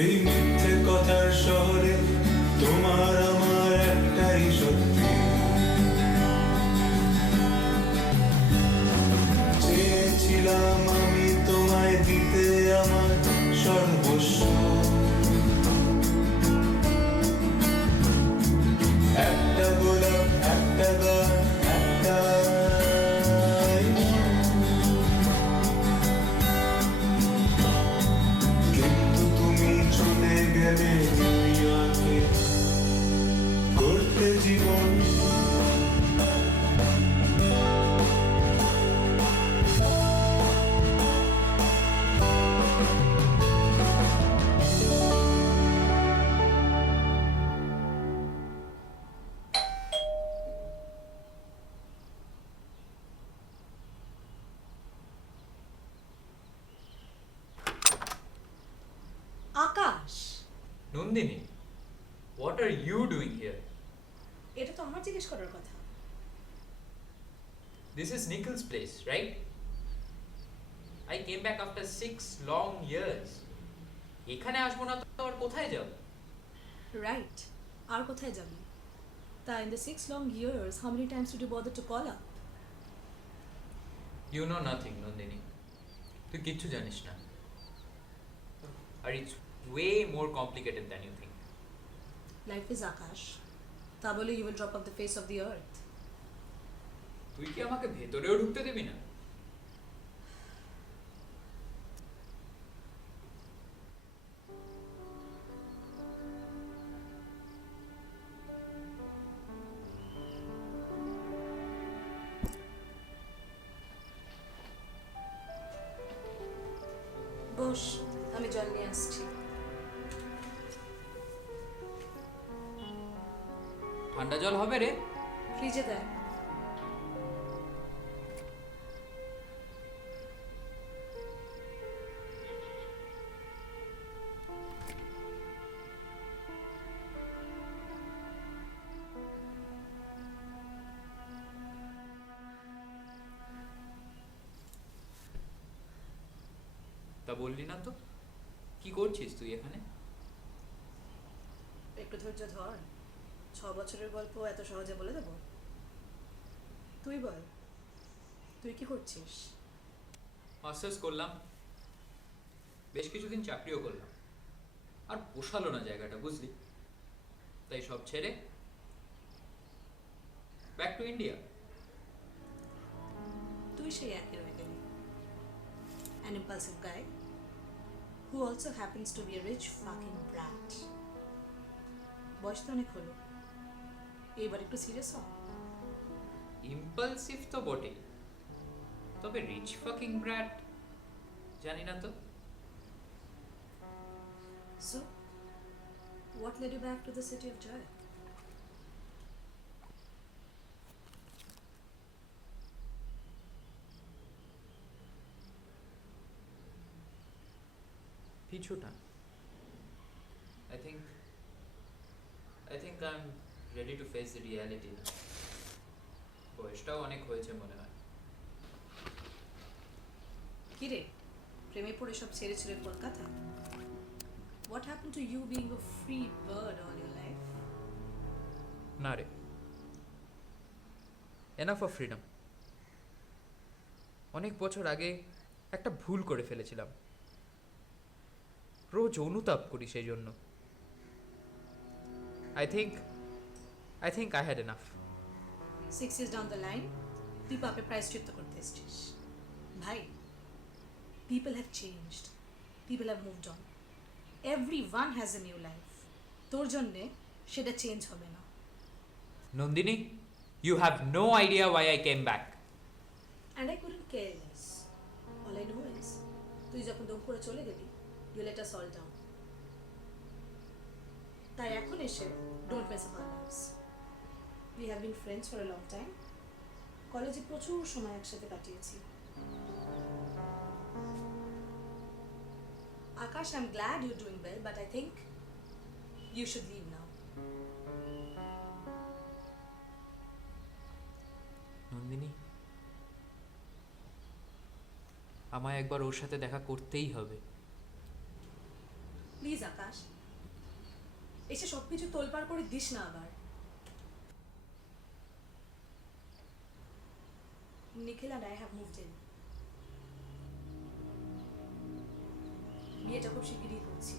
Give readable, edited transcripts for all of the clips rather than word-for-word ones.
এই মিথ্যে কথার শহরে তোমার আমার একটাই সত্যি, চেয়েছিলাম আমি তোমায় দিতে আমার সর্বস্ব, একটা গোলাপ একটা গান একটাই মন। কিন্তু তুমি চলে গেলে নিউ ইয়র্কে করতে জীবন। আকাশ, Nandini, what are you doing here? এটা তো আমার জিজ্ঞেস করার কথা। This is Nikhil's place, right? I came back after 6 long years. এখানে আসবো না তো আর কোথায় যাব? রাইট, আর কোথায় যাবি? তা in the 6 long years, how many times did you bother to call up? You know nothing, Nandini. তুই কিচ্ছু জানিস না। আর it's way more complicated than you think. Life is Akash. তা বলে you will drop off the face of the earth. তুই কি আমাকে ভেতরেও ঢুকতে দিবি না? বস, আমি জল নিয়ে আসছি। ঠান্ডা জল হবে রে? ফ্রিজে দেয়। তা বললি না তো? কি করছিস তুই এখানে? একটু ধৈর্য ধর, 6 বছরের গল্প এত সহজে বলে দেবো? তুই বল, তুই কি করছিস? মাস্টার্স করলাম, বেশ কিছুদিন চাকরিও করলাম, আর পোষালো না জায়গাটা, বুঝলি? তাই সব ছেড়ে ব্যাক টু ইন্ডিয়া। তুই সেই একই রয়ে গেলি, an impulsive guy who also happens to be a rich fucking brat. বয়স তো অনেক হলো, এবার একটু সিরিয়াস হ। ইম্পালসিভ তো বটেই, তবে রিচ ফাকিং ব্র্যাট জানি না তো। So, what led you back to the city of joy? কিছুটা। I think I'm ready to face the reality now. বয়সটাও অনেক হয়েছে মনে হয়। কিরে, প্রেমে পড়ে সব ছেড়ে ছেড়ে Kolkata? What happened to you being a free bird all your life? না রে, এনাফ অফ ফ্রিডম। অনেক বছর আগে একটা ভুল করে ফেলেছিলাম, রোজ অনুতাপ করি সেই জন্য। I think I had enough. 6 years down the line, তুই পাপে প্রায়শ্চিত্ত করতে এসেছিস। ভাই, people have changed, people have moved on, everyone has a new life. তোর জন্যে সেটা চেঞ্জ হবে না। Nandini, you have no idea why I came back. And I couldn't care less. All I know is, তুই যখন দম করে চলে গেলি, you let us all down. তাই এখন এসে don't mess up our lives. We have been friends for a long time. কলেজে প্রচুর সময় একসাথে কাটিয়েছি। Akash, I'm glad you're doing well, but I think you should leave now. Nandini, আমায় একবার ওর সাথে দেখা করতেই হবে। Please প্লিজ আকাশ, এসে সবকিছু তোলপাড় করে দিস না আবার। নিখিল and I have moved in. বিয়েটা খুব শিগগিরই করছি।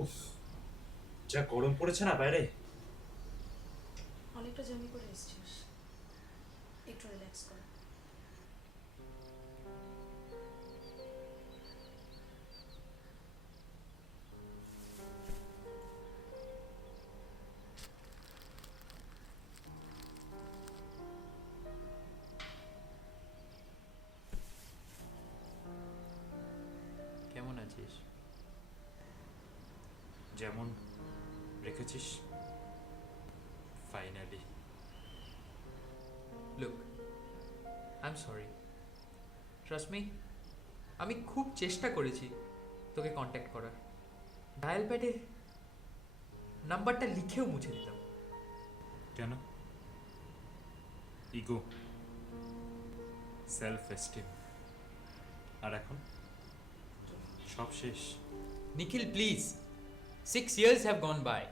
উফ, যা গরম পড়েছে না বাইরে। অনেকটা জার্নি করে এসেছিস, একটু রিল্যাক্স কর। কেমন আছিস? যেমন রেখেছিস finally. Look, I am sorry, trust me, আমি খুব চেষ্টা করেছি তোকে কন্ট্যাক্ট করার। ডায়াল প্যাডে নাম্বারটা লিখেও মুছে দিতাম। কেন? ইগো, সেলফ এস্টিম, আর এখন সব শেষ। নিখিল please, 6 years have gone by.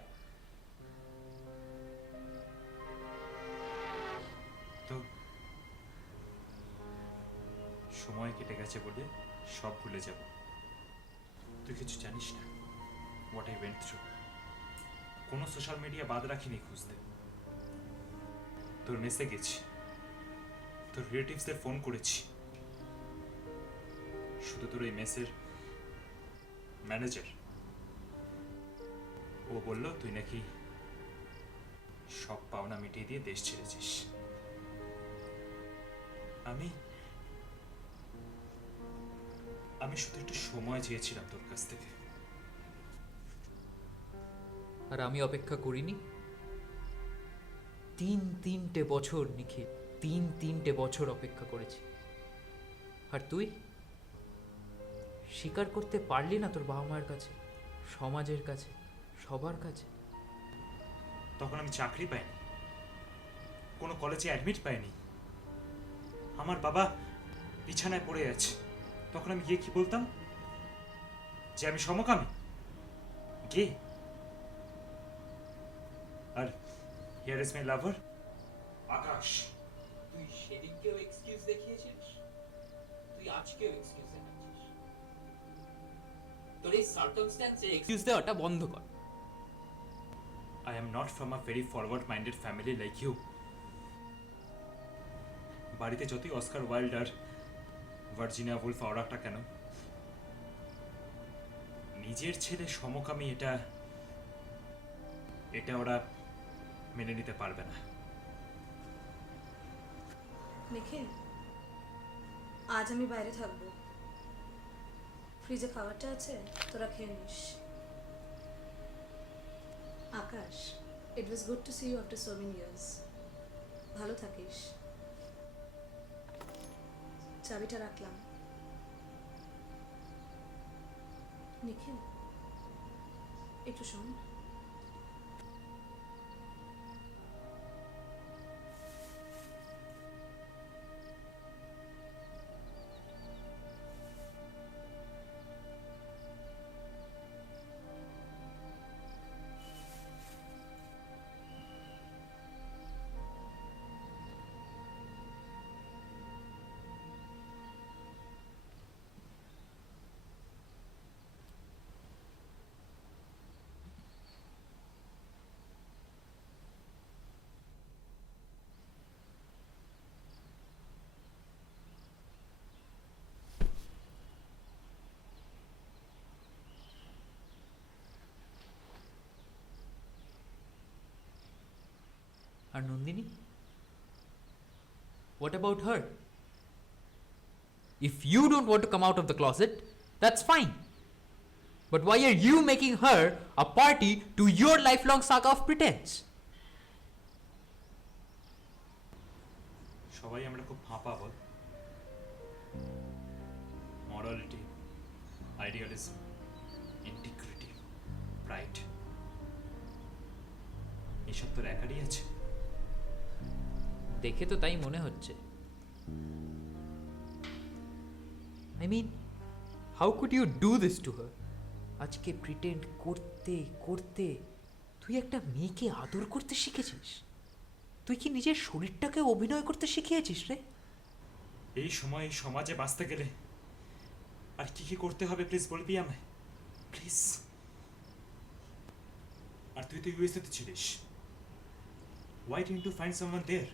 তো সময় কেটে গেছে বলে সব ভুলে যাব। তুই কিছু জানিস না হোয়াট আই ওয়েন্ট থ্রু। কোনো সোশ্যাল মিডিয়া বাদ রাখিনি খুঁজতে। তোর মেসে গেছি, তোর রিলেটিভসদের ফোন করেছি, শুধু তোর এই মেসের ম্যানেজার ও বলল তুই নাকি সব পাওনা মিটিয়ে দিয়ে দেশ ছেড়েছিস। আমি আমি শুধু একটু সময় চেয়েছিলাম তোর কাছ থেকে। আর আমি অপেক্ষা করিনি। 3 বছর নিখিল, 3 বছর অপেক্ষা করেছি। আর তুই স্বীকার করতে পারলি না তোর বাবা মায়ের কাছে, সমাজের কাছে, সবার কাছে। তখন আমি চাকরি পাইনি, কোনো কলেজে অ্যাডমিট পাইনি, আমার বাবা বিছানায় পড়ে আছে। তখন আমি গিয়ে কি বলতাম? যে আমি সমকামী, গে। আর হিয়ার ইজ মাই লাভার আকাশ। তুই সেদিনকেও এক্সকিউজ দেখিয়েছিস, তুই আজকেও এক্সকিউজ দেখাচ্ছিস। তোর এই সার্কামস্ট্যান্সে এক্সকিউজ দেওয়াটা বন্ধ কর। I am not from a very forward-minded family like you. বাড়িতে যতই অস্কার ওয়াইল্ড আর ভার্জিনিয়া উলফ ওরাটা কেন, নিজের ছেলে সমকামী এটা ওরা মেনে নিতে পারবে না। নিখিল, আজ আমি বাইরে থাকবো, ফ্রিজে খাবারটা আছে, তোরা খেয়ে নিস। Akash, it was good to see you after so many years. ভালো থাকিস। চাবিটা রাখলাম। নিখিল, একটু শোন। আর Nandini, what about her? If you don't want to come out of the closet, that's fine. But why are you making her a party to your lifelong saga of pretense? সবাই আমরা খুব ফাঁপা বল। মরালিটি, আইডিয়ালিজম, প্রাইড, এসব তোর একারই আছে? দেখে তো তাই মনে হচ্ছে। I mean, how could you do this to her? আজকে প্রিটেন্ড করতে করতে তুই একটা মেয়েকে আদর করতে শিখেছিস? তুই কি নিজের শরীরটাকে অভিনয় করতে শিখিয়েছিস রে? এই সময় এই সমাজে বাঁচতে গেলে আর কি কি করতে হবে প্লিজ বলবি আমায়, প্লিজ। আর তুই তো ইউএসএ তে ছিলিস, why didn't you find someone there?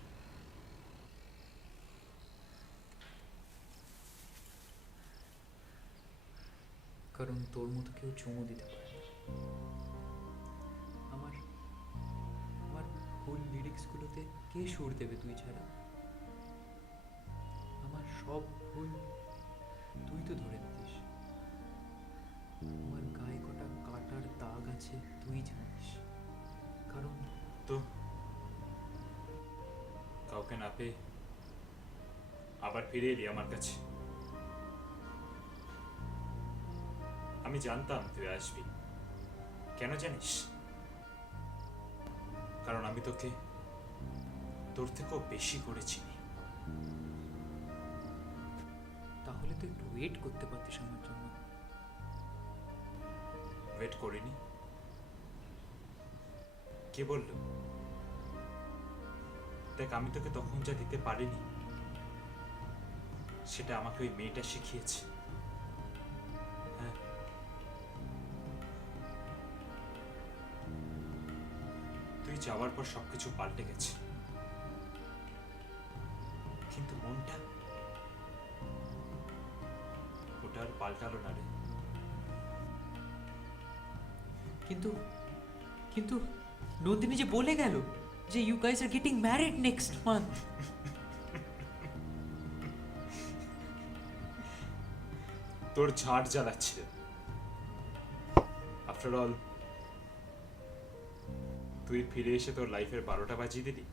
কারণ তোর মতো কেউ চুমু দিতে পারে না। আমার আমার ভুল লিরিক্সগুলোতে কে সুর দেবে তুই ছাড়া? আমার সব ভুল তুই তো ধরে দিস। আমার গায়ে কটা কাটার দাগ আছে তুই জানিস। কারণ তো কাউকে না পেয়ে আবার ফিরে এলি আমার কাছে। আমি জানতাম তুই আসবি, কেন জানিস? কারণ আমি তোকে তোর থেকেও বেশি করে চিনি। তাহলে তো একটু ওয়েট করতে পারতিস আমার জন্য। ওয়েট করিনি? কে বলল? দেখ, আমি তোকে তখন যা দিতে পারিনি সেটা আমাকে ওই মেয়েটা শিখিয়েছে। হ্যাঁ, তুই যাওয়ার পর সবকিছু পাল্টে গেছে, কিন্তু মনটা ওটা আর পাল্টালো না রে। কিন্তু কিন্তু নন্দিনী যে বলে গেল যে you guys are getting married next month. তোর ঝাড় জ্বালাচ্ছে। আফটার অল তুই ফিরে এসে তোর লাইফের 12টা বাজিয়ে দিলি।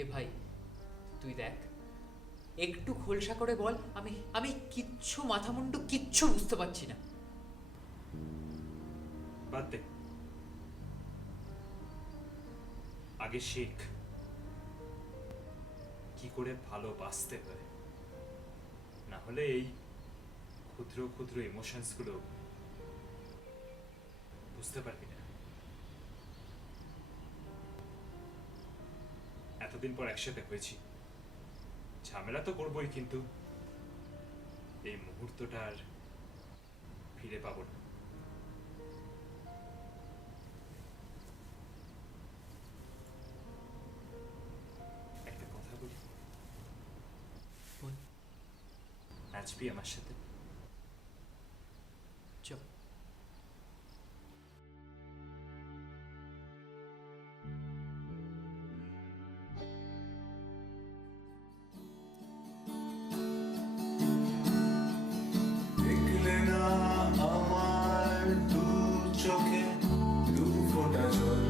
এ ভাই, তুই দেখ, একটু খোলসা করে বল। আমি আমি কিচ্ছু মাথা মুন্ডু কিচ্ছু বুঝতে পারছি না। বাদ দে, আগে শেখ কি করে ভালোবাসতে হয়, না হলে এই ক্ষুদ্র ক্ষুদ্র ইমোশনস গুলো বুঝতে পারবি না। এতদিন পর একসাথে হয়েছি, ঝামেলা তো করবোই, কিন্তু এই মুহূর্তটা আর ফিরে পাবো না। একটা কথা বলি, বল। নাচবি আমার সাথে? চল। দেখলে না আমার দু চোখে দু ফোঁটা জল,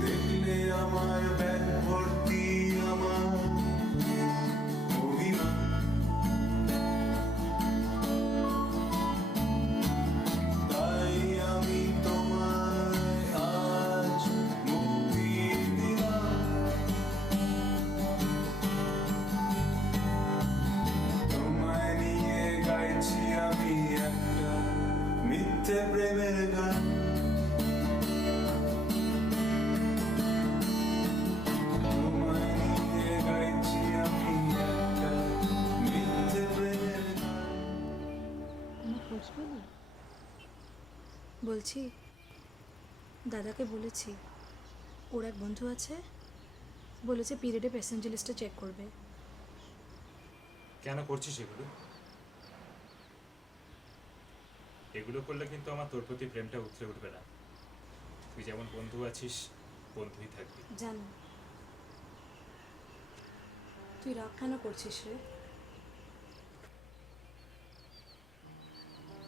দেখলে আমার ব্যাগ ভর্তি আমার অভিমান, তাই আমি তোমায় আজ মুক্তি দিলাম। তোমায় নিয়ে গাইছি আমি একটা মিথ্যে প্রেমের গান। তোমায় নিয়ে গাইছি আমি একটা মিথ্যে প্রেমের গান। আমার খোঁজ পেলি? বলছি, দাদাকে বলেছি ওর এক বন্ধু আছে, বলেছে পিরিয়ডে প্যাসেঞ্জার লিস্টটা চেক করবে। কেন করছিস এগুলো? এগুলো করলে কিন্তু আমার তোর প্রতি প্রেমটা উতরে উঠবে না। তুই যেমন বন্ধু আছিস, বন্ধুই থাকবি। জানো, তুই রাগ কেন করছিস রে?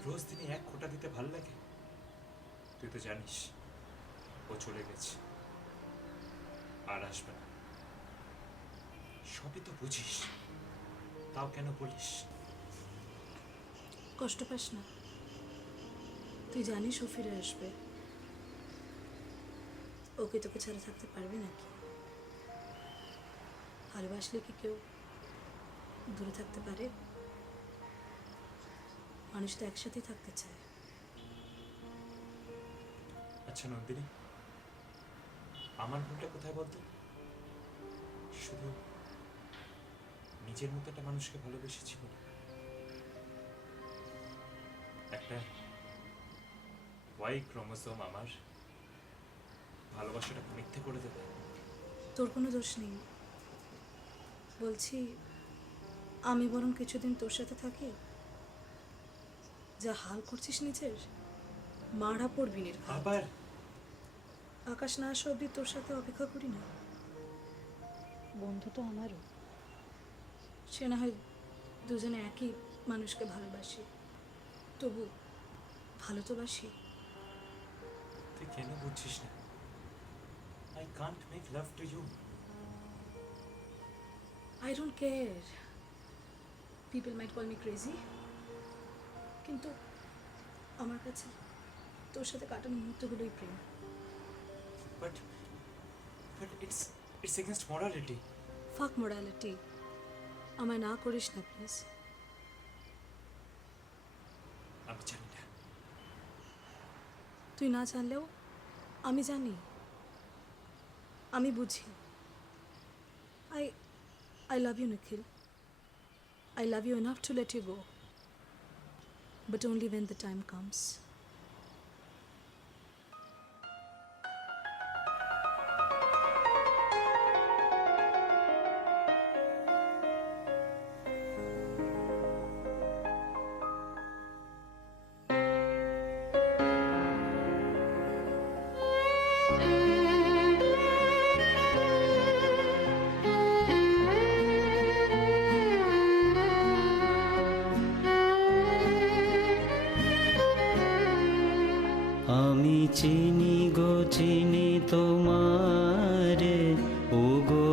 রোজ দিনে এক খোঁটা দিতে ভাল লাগে? তুই তো জানিস ও চলে গেছে, আর আসবে না। সবই তো বুঝিস, তাও কেন বলিস? কষ্ট পাস না, তুই জানিস ও ফিরে আসবে। ওকে তোকে ছাড়া থাকতে পারবে নাকি? ভালোবাসলে কি কেউ দূরে থাকতে পারে? মানুষ তো একসাথেই থাকতে চায়। আচ্ছা নন্দিনী, আমার ভুলটা কোথায় বলতো? শুধু নিজের মতো একটা মানুষকে ভালোবেসেছি বলে একটা ওয়াই ক্রোমোসোম আমার ভালোবাসাটা মিথ্যে করে দেবে। তোর কোনো দোষ নেই। বলছি, আমি বরং কিছুদিন তোর সাথে থাকি। যা হাল করছিস নিজের, মারা পড়বি নির্ঘাত। আবার আকাশ না আসা অব্দি তোর সাথে অপেক্ষা করি না? বন্ধু তো আমারও। সে না হয় দুজনে একই মানুষকে ভালোবাসি, তবু ভালো তো বাসি। তুই কেন বুঝছিস না? I can't make love to you. I don't care. People might call me crazy. কিন্তু আমার কাছে তোর সাথে কাটানো মুহূর্তগুলোই প্রেম। But it's against morality. Fuck morality. আমায় না করিস না প্লিজ। আমি জানি না। তুই না জানলেও আমি জানি, আমি বুঝি। I love you, Nikhil. I love you enough to let you go. But only when the time comes. আমি চিনি গো চিনি তোমারে, ও গো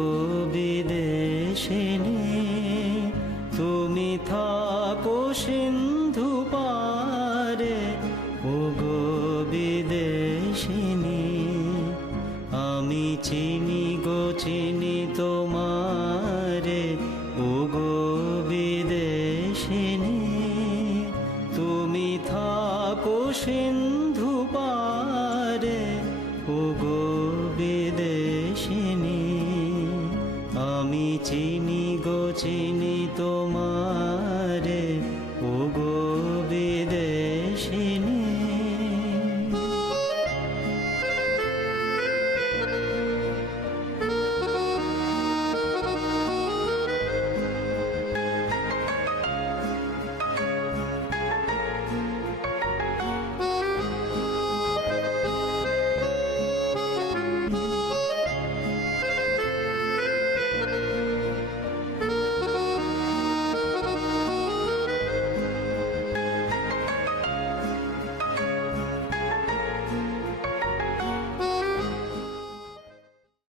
বিদেশিনী, তুমি থাকো সিন্ধু পারে, ও গো বিদেশিনী। আমি চিনি গো চিনি তোমারে, ও গো বিদেশিনী, তুমি থাকো সিন্ধু